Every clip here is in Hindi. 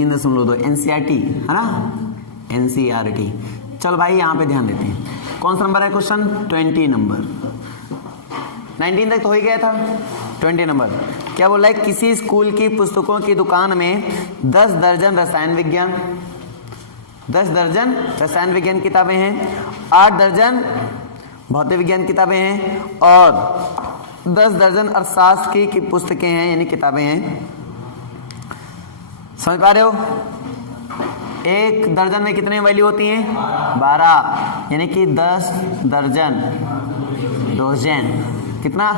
3.2 एनसीईआरटी है ना, एनसीईआरटी। चलो भाई यहाँ पे ध्यान देते हैं, कौन सा नंबर है क्वेश्चन, 20 नंबर। 19 तक तो हो ही गया था, 20 नंबर क्या बोल रहा है, किसी स्कूल की पुस्तकों की दुकान में 10 दर्जन रसायन विज्ञान, 10 दर्जन रसायन विज्ञान किताबें हैं, 8 दर्जन भौतिक विज्ञान किताबें हैं और 10 दर्जन अर्थशास्त्र की पुस्तकें हैं यानी किताबें हैं। समझ पा रहे हो, एक दर्जन में कितने वैल्यू होती हैं, 12, यानी कि 10 दर्जन, डोजन कितना,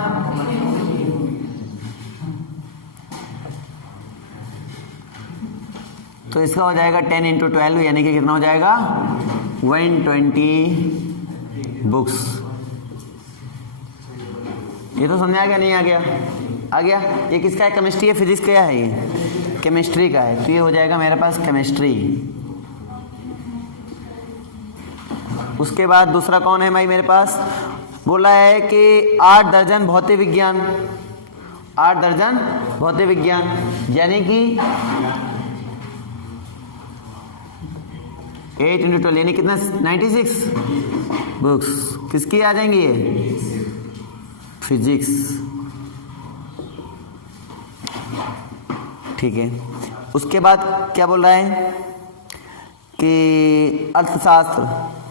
तो इसका हो जाएगा 10 × 12 यानी कि कितना हो जाएगा 120 बुक्स। ये तो समझ आ गया, नहीं आ गया, आ गया। ये किसका है, केमिस्ट्री है, फिजिक्स का है, ये केमिस्ट्री का है, तो ये हो जाएगा मेरे पास केमिस्ट्री। उसके बाद दूसरा कौन है भाई मेरे पास, बोला है कि 8 दर्जन भौतिक विज्ञान, 8 दर्जन भौतिक विज्ञान यानी कि 8 × 12 यानी कितना, 96 बुक्स किसकी आ जाएंगी, ये फिजिक्स। ठीक है, उसके बाद क्या बोल रहा है कि अर्थशास्त्र,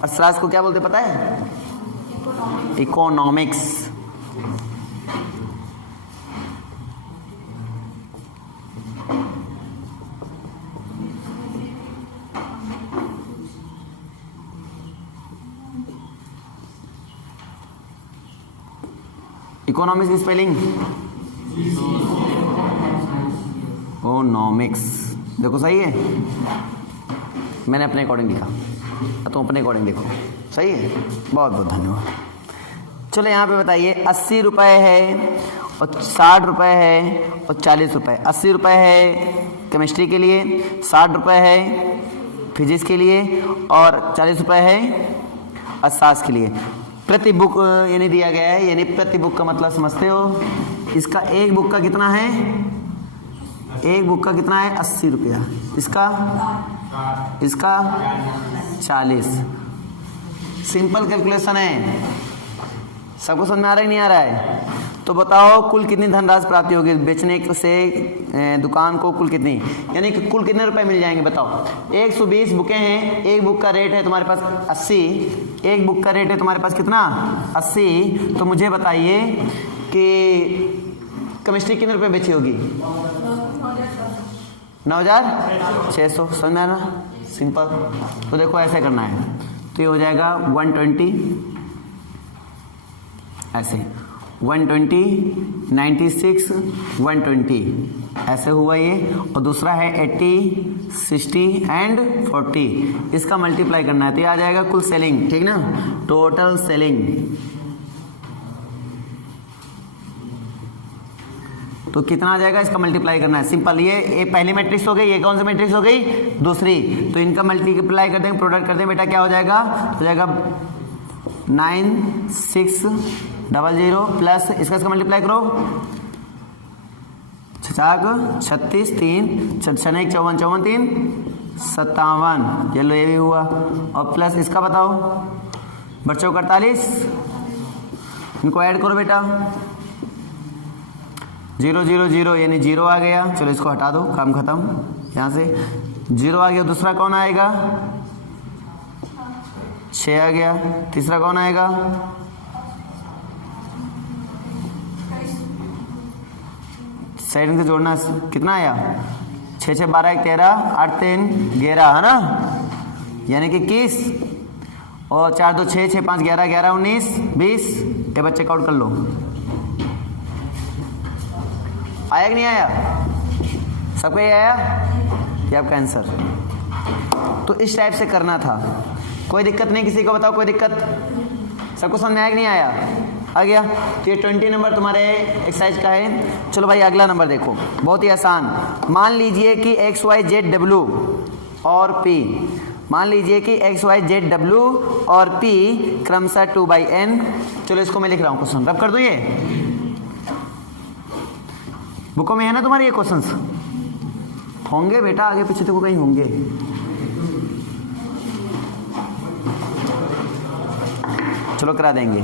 अर्थशास्त्र को क्या बोलते पता है, इकोनॉमिक्स। इकोनॉमिक्स की स्पेलिंग ओनॉमिक्स, देखो सही है, मैंने अपने अकॉर्डिंग लिखा, तुम अपने अकॉर्डिंग देखो, सही है, बहुत बहुत धन्यवाद। चलो यहाँ पे बताइए, 80 रुपये है और 60 रुपये है और 40 रुपये। 80 रुपये है केमिस्ट्री के लिए, 60 रुपये है फिजिक्स के लिए और 40 रुपये है अर्थशास्त्र के लिए। प्रति बुक यानी दिया गया है, यानी प्रति बुक का मतलब समझते हो, इसका एक बुक का कितना है, एक बुक का कितना है 80 रुपया, इसका 40। सिंपल कैलकुलेशन है, सबको समझ में आ रहा है नहीं आ रहा है, तो बताओ कुल कितनी धनराशि प्राप्ति होगी बेचने से दुकान को, कुल कितनी, यानी कि कुल कितने रुपए मिल जाएंगे बताओ। 120 बुकें हैं, एक बुक का रेट है तुम्हारे पास 80, एक बुक का रेट है तुम्हारे पास कितना 80, तो मुझे बताइए कि केमिस्ट्री कितने रुपए बेची होगी, 9600। समझ में आना, सिंपल। तो देखो ऐसे करना है, तो ये हो जाएगा 120 ऐसे, 120 96 120 ऐसे हुआ ये, और दूसरा है 80 60 एंड 40, इसका मल्टीप्लाई करना है, तो ये आ जाएगा कुल सेलिंग, ठीक ना, टोटल सेलिंग। तो कितना आ जाएगा, इसका मल्टीप्लाई करना है, सिंपल। ये पहली मैट्रिक्स हो गई, ये कौन सी मैट्रिक्स हो गई, दूसरी, तो इनका मल्टीप्लाई कर देंगे, प्रोडक्ट कर देंगे बेटा, क्या हो जाएगा, हो जाएगा 9600 प्लस इसका मल्टीप्लाई करो, 36 3 6 1 54 54 3 57, ये लो ये भी हुआ, और प्लस इसका बताओ बच्चों 48, इनको ऐड करो बेटा, 0 0 0 यानी 0 आ गया, चलो इसको हटा दो, काम खत्म, यहाँ से 0 आ गया। दूसरा कौन आएगा, 6 आ गया। तीसरा कौन आएगा, साइड से जोड़ना, कितना आया, 6 6 12 1 13 8 3 11 है ना, यानी कि 21, और 4 2 6 6 5 11 11 19 20, ये बच्चे काउंट कर लो, आया कि नहीं आया, सबको ये आया, ये आपका आंसर। तो इस टाइप से करना था, कोई दिक्कत नहीं, किसी को बताओ कोई दिक्कत, सबको समझ में आया कि नहीं आया, आ गया। तो ये 20 नंबर तुम्हारे एक्सरसाइज का है। चलो भाई अगला नंबर देखो, बहुत ही आसान। मान लीजिए कि एक्स वाई जेड डब्ल्यू और पी, मान लीजिए कि एक्स वाई जेड डब्ल्यू और पी क्रमशः 2/n, चलो इसको मैं लिख रहा हूँ क्वेश्चन, रब कर दो, ये बुकों में है ना तुम्हारे ये क्वेश्चंस, होंगे बेटा, आगे पीछे तो कहीं होंगे। चलो करा देंगे।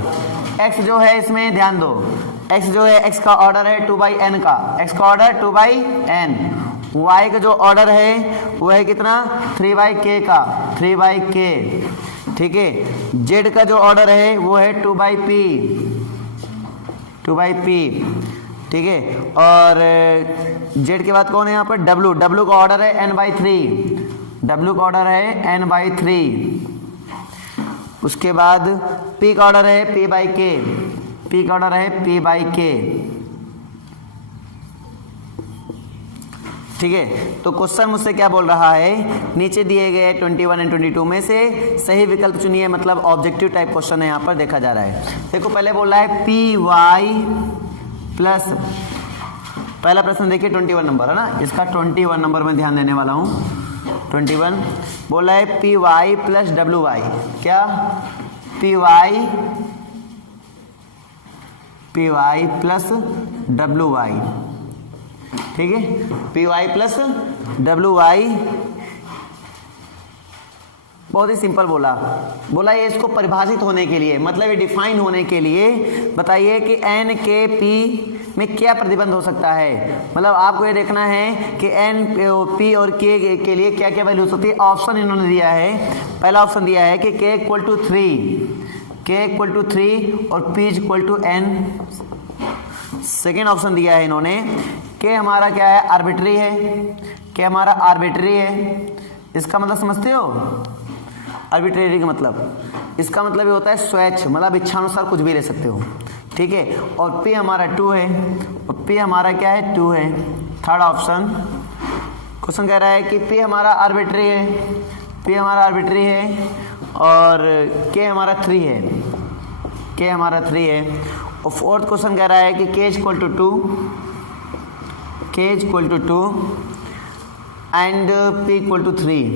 x जो है इसमें ध्यान दो, x जो है x का ऑर्डर है 2/n का, x का ऑर्डर 2/n। y का जो ऑर्डर है वो है कितना 3/k का, 3/k। ठीक है, z का जो ऑर्डर है वो है 2/p, 2/p। ठीक है, और z के बाद कौन है यहाँ पर w, w का ऑर्डर है n/3, w का ऑर्डर है n/3। उसके बाद p का ऑर्डर है p/k, p का ऑर्डर है p/k। ठीक है, तो क्वेश्चन मुझसे क्या बोल रहा है, नीचे दिए गए 21 और 22 में से सही विकल्प चुनिए, मतलब ऑब्जेक्टिव टाइप क्वेश्चन है यहाँ पर देखा जा रहा है। देखो पहले बोल रहा है py प्लस, पहला प्रश्न देखिए 21 नंबर है ना, इसका 21 नंबर में ध्यान देने वाला हूँ। 21 बोला है py प्लस wy, क्या py प्लस wy। ठीक है, py प्लस wy, बहुत ही सिंपल बोला ये इसको परिभाषित होने के लिए, मतलब ये डिफाइन होने के लिए बताइए कि n के p में क्या प्रतिबंध हो सकता है। मतलब आपको ये देखना है कि n p और k के लिए क्या क्या वैल्यू हो सकती है। ऑप्शन इन्होंने दिया है, पहला ऑप्शन दिया है कि k इक्वल टू 3 और p equal to n। Second option दिया है इन्होंने k हमारा क्या है आर्बिट्री है, k हमारा आर्बिट्री है। इसका मतलब समझते हो आर्बिट्रेरी का मतलब, इसका मतलब ये होता है स्वैच्छ, मतलब इच्छानुसार कुछ भी ले सकते हो। ठीक है, और p हमारा 2 है, और p हमारा क्या है 2 है। थर्ड ऑप्शन क्वेश्चन कह रहा है कि p हमारा आर्बिट्री है, p हमारा आर्बिट्री है, और k हमारा 3 है, k हमारा 3 है। और फोर्थ क्वेश्चन कह रहा है कि k equal to 2, k equal to 2 एंड p इक्वल टू 3,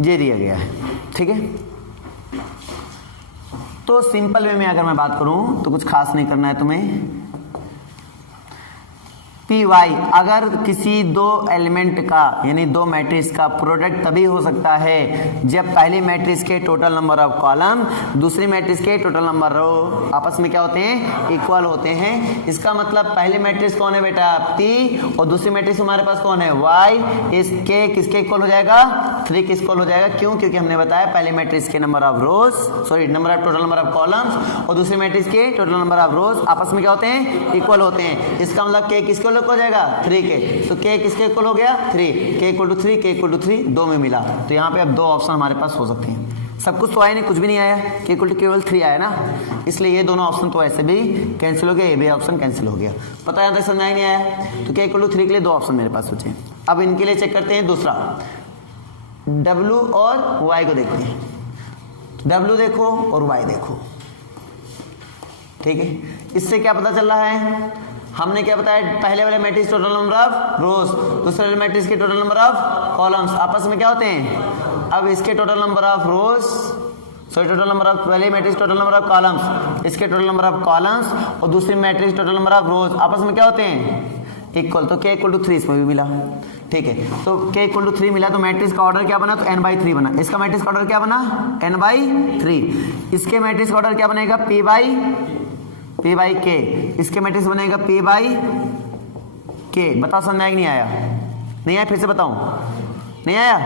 ये दिया गया है। ठीक है, तो सिंपल वे में अगर मैं बात करूं तो कुछ खास नहीं करना है तुम्हें। पी वाई अगर किसी दो एलिमेंट का यानी दो मैट्रिक्स का प्रोडक्ट तभी हो सकता है जब पहली मैट्रिक्स के टोटल नंबर ऑफ कॉलम दूसरी मैट्रिक्स के टोटल नंबर रो आपस में क्या होते हैं, इक्वल होते हैं। इसका मतलब पहली मैट्रिक्स कौन है बेटा, P, और दूसरी मैट्रिक्स हमारे पास कौन है, Y। इसके किसके इक्वल हो जाएगा, 3 के इक्वल हो जाएगा। क्यों, क्योंकि हमने बताया पहले मैट्रिक्स के number of rows, sorry number of total number of columns और दूसरी मैट्रिक्स के टोटल नंबर ऑफ रोज आपस में क्या होते हैं, इक्वल होते हैं। इसका मतलब K किसके इक्वल हो जाएगा, 3 के। तो K किसके इक्वल हो गया, 3। K equal to 3, K equal to 3 दो में मिला। तो यहाँ पे अब दो ऑप्शन हमारे पास हो सकते हैं। सब कुछ तो आया नहीं, कुछ भी नहीं आया, K इक्वल टू केवल 3 आया ना, इसलिए ये दोनों ऑप्शन तो ऐसे भी कैंसिल हो गया, ये भी ऑप्शन कैंसिल हो गया। पता यहाँ तक समझ नहीं आया, तो K इक्वल टू 3 के लिए दो ऑप्शन मेरे पास बचे। अब इनके लिए चेक करते हैं दूसरा, W और Y को देखते हैं। W देखो और Y देखो, ठीक है। इससे क्या पता चल रहा है, हमने क्या बताया, पहले वाले मैट्रिक्स टोटल नंबर ऑफ रोज, दूसरे वाले मैट्रिक्स के टोटल नंबर ऑफ कॉलम्स आपस में क्या होते हैं। अब इसके total number of rows, sorry total number of, पहले matrix total number of columns, इसके टोटल नंबर ऑफ कॉलम्स और दूसरी matrix total number of rows आपस में क्या होते हैं, इक्वल। तो K इक्वल टू 3 इसमें भी मिला, ठीक है। तो K इक्वल टू 3 मिला, तो मैट्रिक्स का ऑर्डर क्या बना, तो n/3 बना। इसका मैट्रिक्स का ऑर्डर क्या बना, n/3। इसके मैट्रिक्स का ऑर्डर क्या बनेगा, P/K। इसके मैट्रिक्स बनेगा P/K। बताओ समझ में आया कि नहीं आया, नहीं आया, फिर से बताऊं, नहीं आया,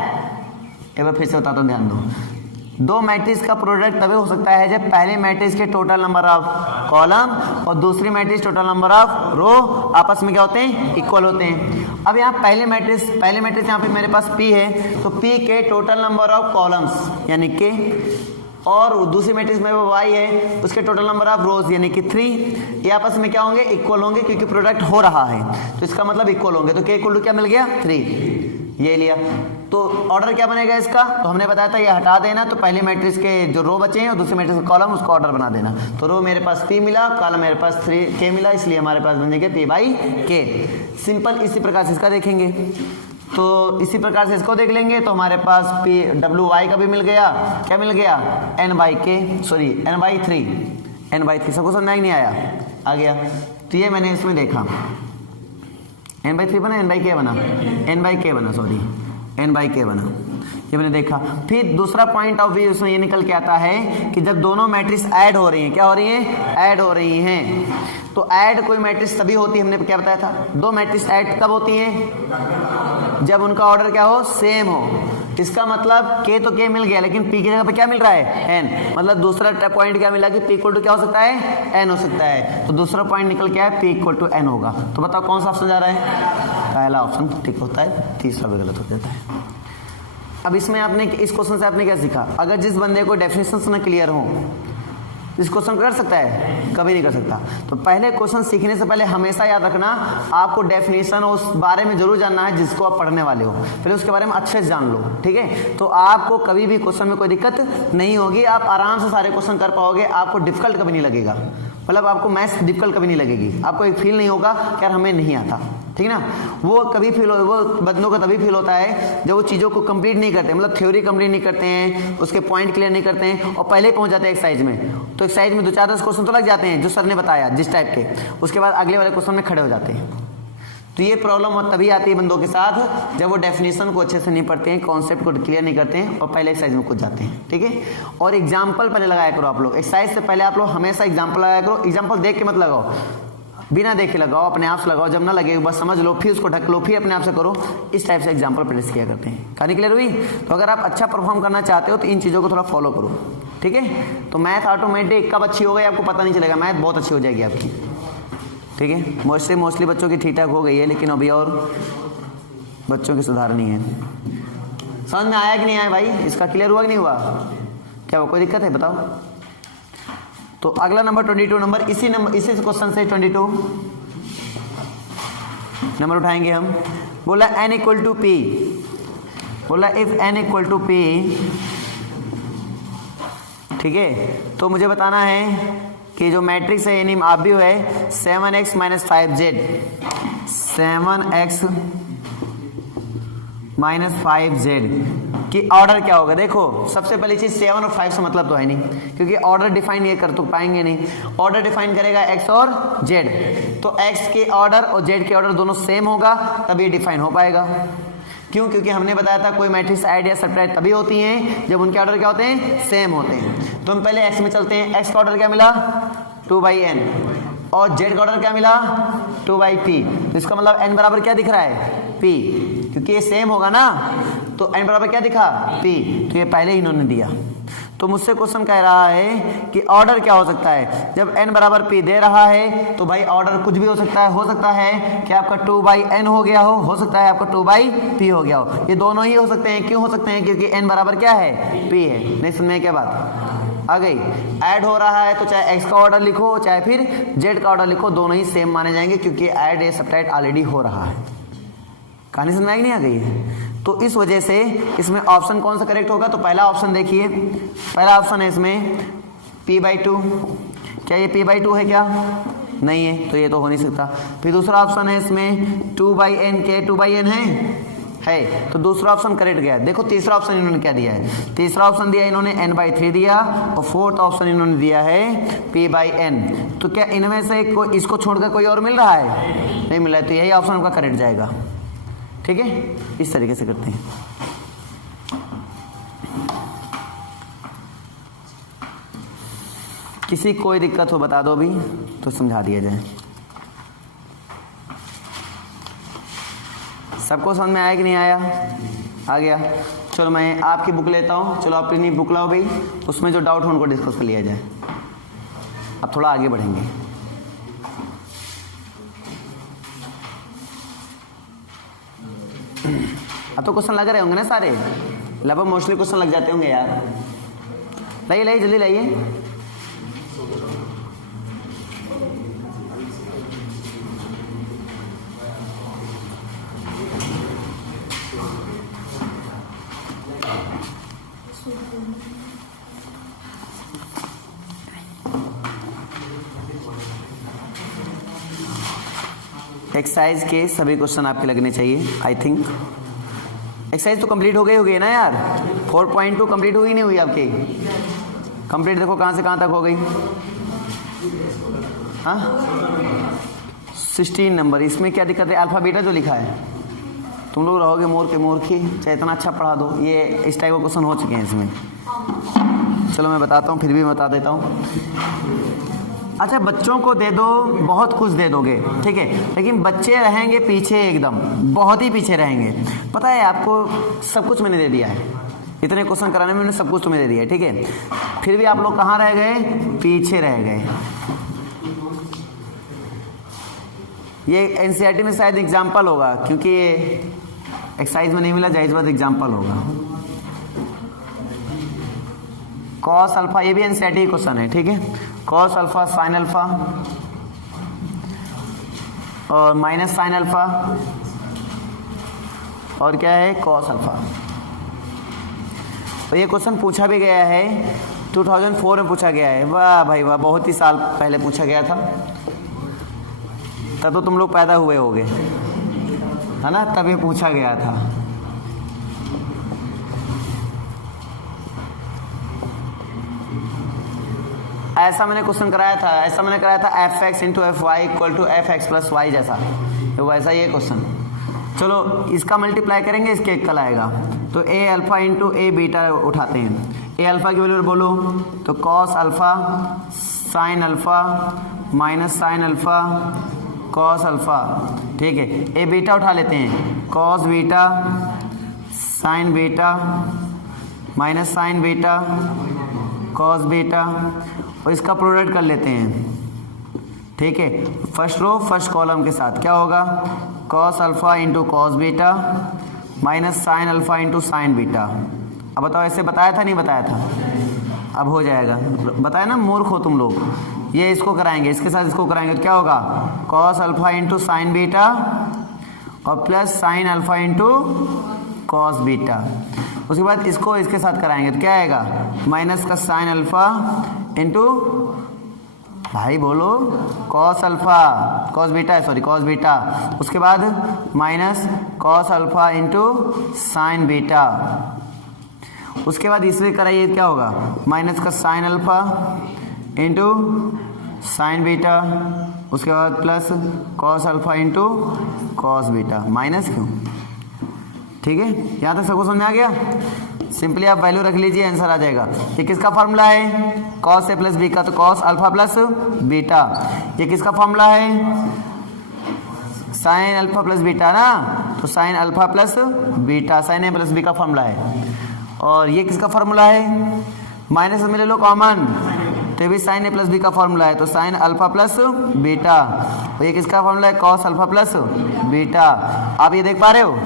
एक बार फिर से बताता हूं, ध्यान दो। दो मैट्रिक्स का प्रोडक्ट तभी हो सकता है जब पहले मैट्रिक्स के टोटल नंबर ऑफ कॉलम और दूसरी मैट्रिक्स टोटल नंबर ऑफ रो आपस में क्या होते हैं, इक्वल होते हैं। अब यहाँ पहले मैट्रिक्स यहाँ पे मेरे पास P है, तो P के टोटल नंबर ऑफ कॉलम्स यानी K, और दूसरी मैट्रिक्स में वो Y है, उसके टोटल नंबर ऑफ रोज यानी कि 3, ये आपस में क्या होंगे, इक्वल होंगे, क्योंकि प्रोडक्ट हो रहा है तो इसका मतलब इक्वल होंगे। तो K इक्वल टू क्या मिल गया, 3, ये लिया। तो ऑर्डर क्या बनेगा इसका, तो हमने बताया था ये हटा देना, तो पहले मैट्रिक्स के जो रो बचे हैं और दूसरे मैट्रिक्स का कॉलम उसका ऑर्डर बना देना। तो रो मेरे पास P मिला, कॉलम मेरे पास 3K मिला, इसलिए हमारे पास बन जाएगा P/K। सिंपल। इसी प्रकार से इसका देखेंगे, तो इसी प्रकार से इसको देख लेंगे, तो हमारे पास WY का भी मिल गया, क्या मिल गया, n/3। सबको समझ नहीं आया, आ गया। तो ये मैंने इसमें देखा, n/3 बना, n/k बना, n/k बना, सॉरी n/k बना, ये मैंने देखा। फिर दूसरा पॉइंट ऑफ व्यू इसमें ये निकल के आता है कि जब दोनों मैट्रिक्स ऐड हो रही हैं, क्या हो रही हैं, ऐड हो रही हैं, तो ऐड कोई मैट्रिक्स तभी होती है, हमने क्या बताया था, दो मैट्रिक्स ऐड कब होती हैं, जब उनका ऑर्डर क्या हो, सेम हो। इसका मतलब k तो k मिल गया, लेकिन p की जगह पे क्या मिल रहा है, n, मतलब दूसरा पॉइंट क्या मिला कि p इक्वल टू क्या हो सकता है, n हो सकता है। तो दूसरा पॉइंट निकल के आया p इक्वल टू n होगा। तो बताओ कौन सा ऑप्शन जा रहा है, पहला ऑप्शन ठीक होता है, तीसरा भी गलत हो जाता है। अब इसमें आपने इस क्वेश्चन से आपने क्या सीखा, अगर जिस बंदे को डेफिनेशन ना क्लियर हो इस क्वेश्चन कर सकता है, कभी नहीं कर सकता। तो पहले क्वेश्चन सीखने से पहले हमेशा याद रखना, आपको डेफिनेशन उस बारे में जरूर जानना है जिसको आप पढ़ने वाले हो, पहले उसके बारे में अच्छे से जान लो, ठीक है। तो आपको कभी भी क्वेश्चन में कोई दिक्कत नहीं होगी, आप आराम से सारे क्वेश्चन कर पाओगे, आपको डिफिकल्ट कभी नहीं लगेगा, मतलब आपको मैथ्स डिफिकल्ट कभी नहीं लगेगी, आपको एक फील नहीं होगा कि यार हमें नहीं आता, ठीक ना। वो कभी फील वो बंदों को तभी फील होता है जब वो चीज़ों को कंप्लीट नहीं करते, मतलब थ्योरी कंप्लीट नहीं करते हैं, उसके पॉइंट क्लियर नहीं करते हैं और पहले ही पहुंच जाते हैं एक्सरसाइज में। तो एक्सरसाइज में 2-4-10 क्वेश्चन तो लग जाते हैं जो सर ने बताया जिस टाइप के, उसके बाद अगले वाले क्वेश्चन में खड़े हो जाते हैं। तो ये प्रॉब्लम तभी आती है बंदों के साथ जब वो डेफिनेशन को अच्छे से नहीं पढ़ते हैं, कॉन्सेप्ट को क्लियर नहीं करते हैं और पहले एक्सरसाइज में कूद जाते हैं, ठीक है। और एग्जाम्पल पहले लगाया करो आप लोग, एक्सरसाइज से पहले आप लोग हमेशा एग्जाम्पल लगाया करो। एग्जाम्पल देख के मत लगाओ, बिना देखे लगाओ, अपने आप से लगाओ, जब ना लगे बस समझ लो, फिर उसको ढक लो, फिर अपने आप से करो। इस टाइप से एग्जाम्पल प्रैक्टिस किया करते हैं। कहानी क्लियर हुई? तो अगर आप अच्छा परफॉर्म करना चाहते हो तो इन चीज़ों को थोड़ा फॉलो करो, ठीक है। तो मैथ ऑटोमेटिक कब अच्छी हो गई आपको पता नहीं चलेगा, मैथ बहुत अच्छी हो जाएगी आपकी, ठीक है। मोस्टली बच्चों की ठीक ठाक हो गई है, लेकिन अभी और बच्चों की सुधारनी है। समझ में आया कि नहीं आया भाई? इसका क्लियर हुआ कि नहीं हुआ? क्या वो कोई दिक्कत है बताओ? तो अगला नंबर 22 नंबर, इसी क्वेश्चन से 22 नंबर उठाएंगे हम। बोला n इक्वल टू p, बोला if n equal to p, ठीक है। तो मुझे बताना है कि जो मैट्रिक्स है यानी आप भी है 7x minus 5z, 7x minus 5z कि ऑर्डर क्या होगा। देखो सबसे पहली चीज 7 और 5 से मतलब तो है नहीं, क्योंकि ऑर्डर डिफाइन ये कर तो पाएंगे नहीं। ऑर्डर डिफाइन करेगा x और z, तो x के ऑर्डर और z के ऑर्डर दोनों सेम होगा तब ये डिफाइन हो पाएगा। क्यों? क्योंकि हमने बताया था कोई मैट्रिक्स ऐड या सब्ट्रैक्ट तभी होती हैं जब उनके ऑर्डर क्या होते हैं, सेम होते हैं। तो हम पहले x में चलते हैं। x का ऑर्डर क्या मिला 2/n और z का ऑर्डर क्या मिला 2/p। तो इसका मतलब n बराबर क्या दिख रहा है, p, क्योंकि ये सेम होगा ना। तो n बराबर क्या दिखा, p, तो ये पहले ही इन्होंने दिया। तो मुझसे क्वेश्चन कह रहा है कि ऑर्डर क्या हो सकता है। जब n बराबर p दे रहा है तो भाई ऑर्डर कुछ भी हो सकता है कि आपका 2/n हो गया हो सकता है आपका 2/p हो गया हो। ये दोनों ही हो सकते हैं। क्यों हो सकते हैं? क्योंकि n बराबर क्या है, p है। नहीं समझ में क्या बात आ गई? ऐड हो रहा है तो चाहे x का ऑर्डर लिखो चाहे फिर z का ऑर्डर लिखो, दोनों ही सेम माने जाएंगे क्योंकि ऐड या सब्ट्रैक्ट ऑलरेडी हो रहा है। कहानी समझ में नहीं आ गई है? तो इस वजह से इसमें ऑप्शन कौन सा करेक्ट होगा? तो पहला ऑप्शन देखिए, पहला ऑप्शन है इसमें p/2। क्या ये p/2 है क्या? नहीं है, तो ये तो हो नहीं सकता। फिर दूसरा ऑप्शन है इसमें 2/n, क्या 2/n है, तो दूसरा ऑप्शन करेक्ट गया। देखो तीसरा ऑप्शन इन्होंने क्या दिया है, तीसरा ऑप्शन दिया इन्होंने n/3 दिया और फोर्थ ऑप्शन इन्होंने दिया है p/n। तो क्या इनमें से कोई इसको छोड़कर कोई और मिल रहा है? नहीं मिल रहा है, तो यही ऑप्शन आपका करेक्ट जाएगा, ठीक है। इस तरीके से करते हैं। किसी कोई दिक्कत हो बता दो भी तो समझा दिया जाए। सबको समझ में आया कि नहीं आया? आ गया। चलो मैं आपकी बुक लेता हूँ, चलो आप अपनी बुक लाओ भाई, उसमें जो डाउट हो उनको डिस्कस कर लिया जाए। अब थोड़ा आगे बढ़ेंगे। अब तो क्वेश्चन लग रहे होंगे ना सारे, लगभग मोस्टली क्वेश्चन लग जाते होंगे यार। लाइए जल्दी लाइए। एक्सरसाइज के सभी क्वेश्चन आपके लगने चाहिए। आई थिंक एक्सरसाइज तो कंप्लीट हो गई होगी ना यार। 4.2 कंप्लीट हुई नहीं हुई आपकी? कंप्लीट देखो कहाँ से कहाँ तक हो गई। हाँ 16 नंबर। इसमें क्या दिक्कत है, अल्फा बीटा जो लिखा है, तुम लोग रहोगे मोर के मूर्खी, चाहे इतना अच्छा पढ़ा दो, ये इस टाइप का क्वेश्चन हो चुके हैं इसमें। चलो मैं बताता हूँ, फिर भी बता देता हूँ। अच्छा, बच्चों को दे दो, बहुत कुछ दे दोगे, ठीक है, लेकिन बच्चे रहेंगे पीछे, एकदम बहुत ही पीछे रहेंगे। पता है आपको, सब कुछ मैंने दे दिया है, इतने क्वेश्चन कराने में मैंने सब कुछ तुम्हें दे दिया है, ठीक है, फिर भी आप लोग कहाँ रह गए, पीछे रह गए। ये एनसीईआरटी में शायद एग्जाम्पल होगा, क्योंकि ये एक्सरसाइज में नहीं मिला, जाहिर बात एग्जाम्पल होगा। कॉस अल्फा, ये भी एनसीईआरटी क्वेश्चन है, ठीक है, कॉस अल्फा साइन अल्फा और माइनस साइन अल्फा, और क्या है, कॉस अल्फा। तो ये क्वेश्चन पूछा भी गया है, 2004 में पूछा गया है। वाह भाई वाह, बहुत ही साल पहले पूछा गया था, तब तो तुम लोग पैदा हुए होगे, है ना, तब ये पूछा गया था। ऐसा मैंने क्वेश्चन कराया था, ऐसा मैंने कराया था F X into F Y equal to F X plus Y जैसा, तो वैसा ये क्वेश्चन। चलो इसका मल्टीप्लाई करेंगे, इसके एक कल आएगा, तो ए अल्फा इंटू ए बीटा उठाते हैं। ए अल्फा की वैल्यू बोलो तो cos alpha sine alpha minus sine alpha cos alpha, ठीक है। ए बीटा उठा लेते हैं, cos beta sine beta minus sign beta cos beta, और इसका प्रोडक्ट कर लेते हैं, ठीक है, फर्स्ट रो फर्स्ट कॉलम के साथ। क्या होगा, cos alpha into cos beta minus sign alpha into sine beta. अब बताओ, ऐसे बताया था नहीं बताया था, अब हो जाएगा, बताया ना, मूर्ख हो तुम लोग। ये इसको कराएंगे, इसके साथ इसको कराएंगे, तो क्या होगा, cos alpha into sine beta और plus sine alpha into cos beta. उसके बाद इसको इसके साथ कराएंगे, तो क्या आएगा, माइनस का साइन अल्फा इंटू, भाई बोलो, कॉस अल्फा कॉस बीटा है, सॉरी कॉस बीटा, उसके बाद minus cos alpha into sine beta. उसके बाद इससे कराइए, क्या होगा, माइनस का sign alpha into sine beta, उसके बाद plus cos alpha into cos beta. Minus क्यों, ठीक है, यहाँ तक सबको समझ आ गया। सिंपली आप वैल्यू रख लीजिए, आंसर आ जाएगा। ये किसका फॉर्मूला है, कॉस ए प्लस बी का, तो कॉस अल्फा प्लस बीटा। ये किसका फॉर्मूला है, साइन अल्फा प्लस बीटा ना, तो sine alpha plus beta, sine A plus B का फॉर्मूला है। और ये किसका फॉर्मूला है, माइनस में ले लो कॉमन, तो ये भी साइन ए प्लस बी का फॉर्मूला है, तो साइन अल्फा प्लस बीटा। और ये किसका फॉर्मूला है, कॉस अल्फा प्लस बीटा। आप ये देख पा रहे हो,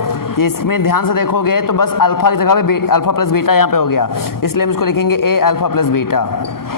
इसमें ध्यान से देखोगे तो बस अल्फा की जगह पे अल्फा प्लस बीटा यहाँ पे हो गया, इसलिए हम इसको लिखेंगे ए अल्फा प्लस बीटा।